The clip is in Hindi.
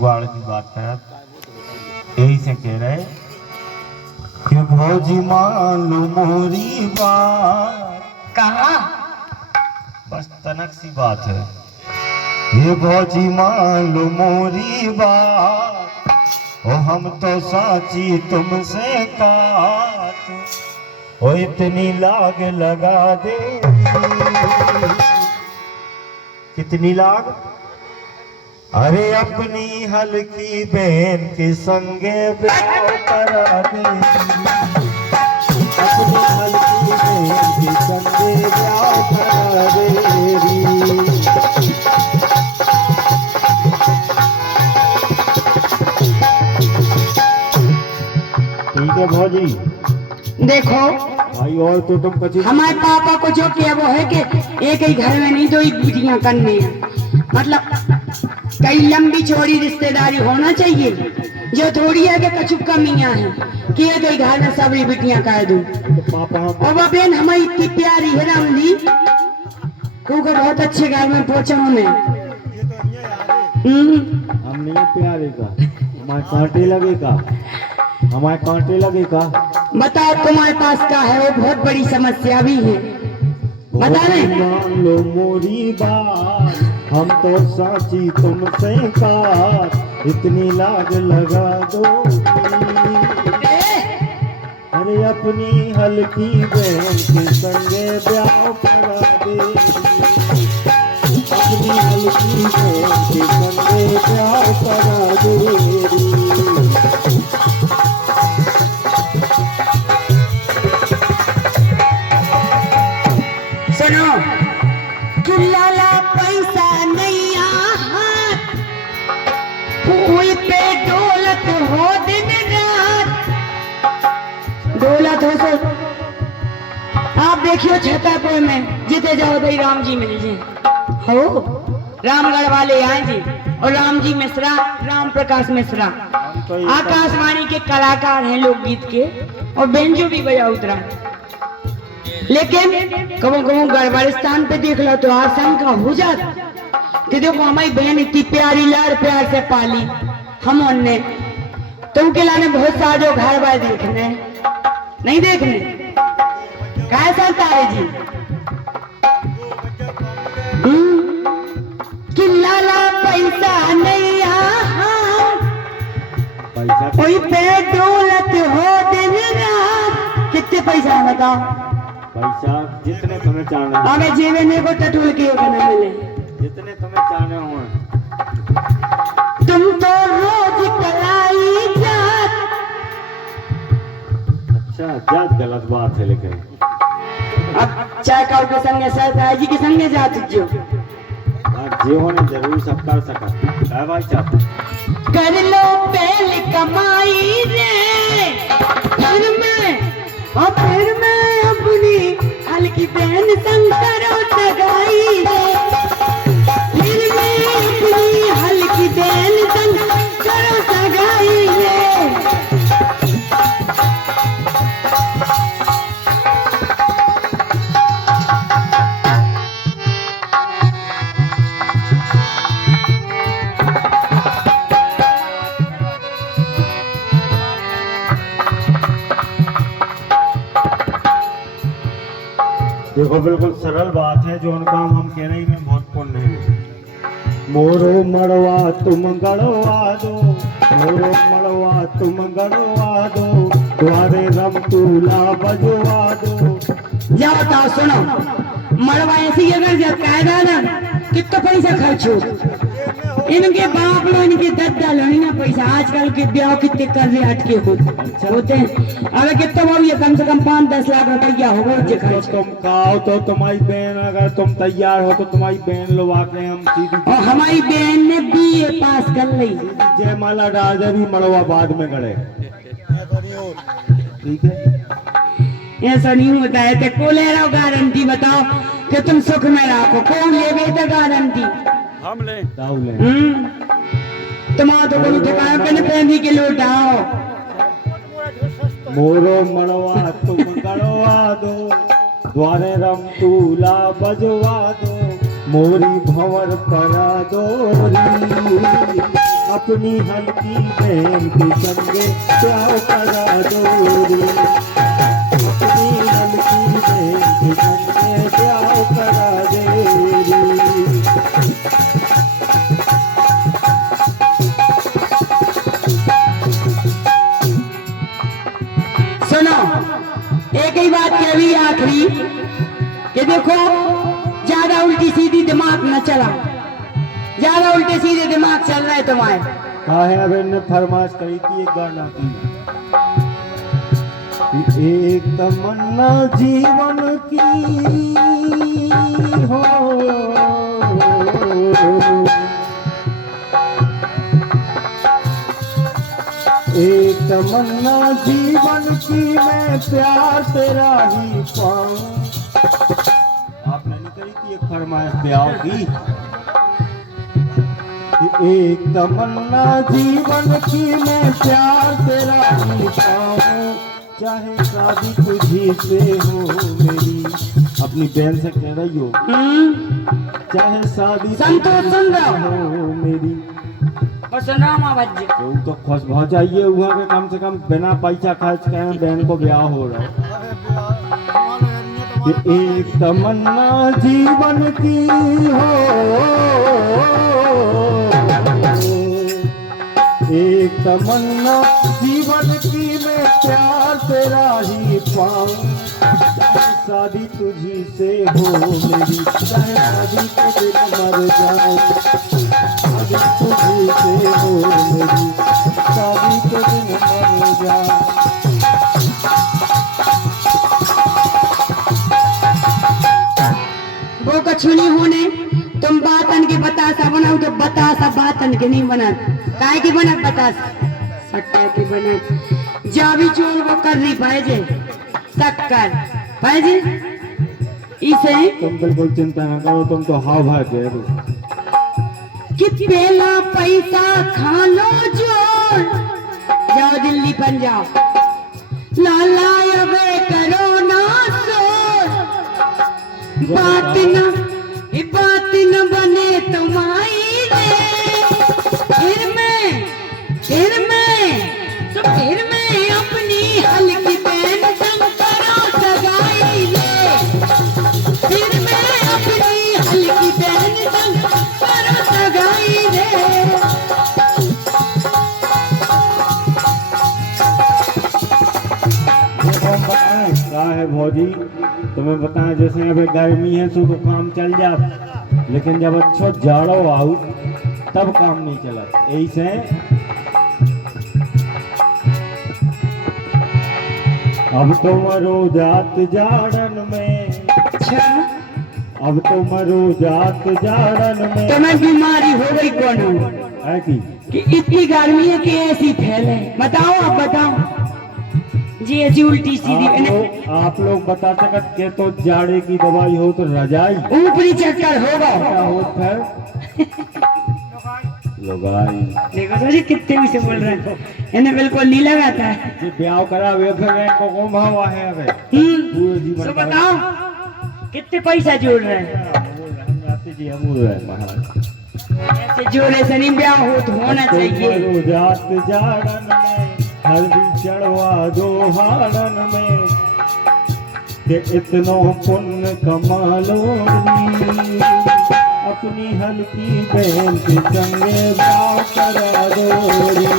जुगाड़ की बात करत, यही से कह रहे कि भौजी मान लो मोरी बात। कहा बस तनक सी बात है, ये भौजी मान लो मोरी बात, ओ हम तो साची तुमसे काट, ओ इतनी लाग लगा दे। कितनी लाग? अरे अपनी हल्की बहन के संगे ब्याह करा दे, अपनी हल्की बहन के संगे ब्याह करा दे। ठीक है भौजी। देखो भाई और तो तुम कची हमारे पापा को जो किया वो है कि एक ही घर में नहीं दो ही बेटियां करनी है, मतलब कई लंबी चौड़ी रिश्तेदारी होना चाहिए। जो थोड़ी है कि कछुक कमियां हैं कि एक ही घर में सब बेटियां कर दूं। पापा और वो बहन हमारी इतनी प्यारी है राम जी, क्योंकि बहुत अच्छे घर में पहुंचा उन्हें। हम नहीं प्यारे का, हमारे कांटे लगेगा, हमारे कांटे लगेगा। बताओ तुम्हारे पास क्या है? वो बहुत बड़ी समस्या भी है, बता रहे मान लो मोरी बात, हम तो साची तुमसे काट, इतनी लाग लगा दो। अरे अपनी हल्की बहन के संगे ब्याह करा दे, अपनी हल्की बहन के संगे ब्याह करा दे। सुनो कि लाला पैसा नहीं हाथ, कोई पे दौलत हो दिन रात। दौलत हो सो आप देखियो छतरपुर में जिते जाओ तो राम जी मिल जी हो, रामगढ़ वाले आए जी, और राम जी मिश्रा, राम प्रकाश मिश्रा आकाशवाणी के कलाकार हैं लोकगीत के, और बेंजो भी बजा उतरा। लेकिन कबो कबो गड़बड़िस्तान पे देख लो तो आशंका हो जाती कि देखो हमारी बहन इतनी प्यारी लाड़ प्यार से पाली हम उनने, तो उनके लाने बहुत सारे घर बार देखने नहीं देखने कैसा तारे जी। कि लाला पैसा नहीं पैसा कोई पे दौलत हो दिन रात। कितने पैसा है बताओ? पैसा जितने तुम्हें चाहना है, हमें जीवन को टटोल के होगा ना मिले, जितने तुम्हें चाहने हो। तुम तो रोज कलाई जात। अच्छा जात गलत बात है, लेकिन अब चाय काउ के संगे सरदार जी के संगे जात जो जे होने जरूर सब कर सका। क्या भाई चाहते कर लो पहले कमाई रे, फिर मैं अपनी हल्की बहन संग करो सगाई रे, फिर मैं अपनी हल्की बहन संग करो सगाई रे। देखो बिल्कुल सरल बात है, जो उनका हम कह रहे हैं बहुत पुण्य है। मोरो मड़वा तुम गड़वा दो, मोरो मड़वा तुम गड़वा दो, द्वारे रम तूला बजवा दो। जाओ बताओ सुनो, मड़वा ऐसी अगर जब कायदा ना कितना पैसा खर्च हो, इनके बाप लो इनके दद्दा लो ना पैसा। आजकल के ब्याह कितने कर्जे हटके होते हैं। अगर कितना वो ये कम से कम 5-10 लाख रुपया होगा जो खर्च। तुम कहो तो तुम्हारी बहन, अगर तुम तैयार हो तो तुम्हारी बहन लो आके हम सीधी। और हमारी बहन ने BA पास कर ली, जयमाला राजा भी मड़वा बाद में गड़े। ठीक है, ऐसा नहीं होता है। तो को ले रहा गारंटी बताओ कि तुम सुख में रखो, कौन ले तो गारंटी? हम ले तुम्हारा तो बोलो दुकान पे न पहनी के लौटाओ। मोरो मड़वा तुम गड़वा दो, द्वारे रम तूला बजवा दो, मोरी भंवर परा दो। अपनी हल्की बहन के संगे ब्याह करा दो रे, अपनी हल्की बहन के संगे ब्याह करा दे रे। सुनो, एक ही बात कह रही आखिरी कि देखो, ज्यादा उल्टी सीधी दिमाग न चला, ज्यादा उल्टे सीधे दिमाग चल रहा है तुम्हारे। काहे अबे ने फरमाइश करी थी एक गाना की, एक तमन्ना जीवन की हो, एक तमन्ना जीवन की मैं प्यार तेरा ही पाऊं। आपने नहीं करी थी एक फरमाइश ब्याह की, एक तमन्ना जीवन की मैं प्यार तेरा ही पाऊं, चाहे शादी तुझी से हो मेरी, अपनी बहन से कह रही हो, चाहे शादी संतोष सुन रहा हो मेरी, बस नाम आवाज तो खुश हो जाइए हुआ के कम से कम बिना पैसा खर्च करे बहन को ब्याह हो रहा है। एक तमन्ना जीवन की हो, एक तमन्ना जीवन की मैं प्यार तेरा ही पाऊं, शादी तुझी से हो मेरी, चाहे शादी के दिन मर जाऊं, शादी तुझी से हो मेरी, शादी के दिन मर जाऊं। वो कछु नहीं होने, तुम बातन के बतासा बनाओ तो बतासा बातन के नहीं बना, काय की बना बतासा सट्टा की बना, जा भी चोर वो कर नहीं पाए जे शक्कर पाए जे इसे। तुम बिल्कुल चिंता न करो, तुम तो हाव भाव कह रहे हो कि पहला पैसा खा लो जोर, जाओ दिल्ली पंजाब, लाला अबे करो ना शोर, बात न बने तुम्हारी रे, फिर मैं अपनी हल्की बहन संग करो सगाई रे, फिर मैं अपनी हल्की बहन संग करो सगाई रे। क्या है भौजी, तुम्हें बताएं जैसे अभी गर्मी है तो काम चल जाता, लेकिन जब अच्छा जाड़ो आऊ तब काम नहीं चला। ऐसे अब तो मरो जात जाड़न में, अच्छा, अब तो मरो जात जाड़न में, तुम्हें बीमारी हो गई कौन है कि इतनी गर्मी है कि ऐसी फैले, बताओ आप बताओ जी, ऐसी उल्टी सीधी। आप लोग बता सकत के तो जाड़े की दवाई हो तो रजाई, ऊपरी चक्कर होगा, क्या हो फिर लगाई। देखो सर जी कितने भी से बोल रहे हैं, इन्हें बिल्कुल नहीं लगाता है। जी ब्याह करा वे फिर को कौन भाव है अबे पूरे जीवन तो बताओ कितने पैसा जोड़ रहे हैं, हम जाते जी हम रहे महाराज, ऐसे जोड़े से नहीं ब्याह होना चाहिए। जात जाड़न में हल्दी चढ़वा दो हाड़न में, कि इतनो पुण्य कमा लो अपनी हल्की बहन के संगे ब्याह करा दो रे,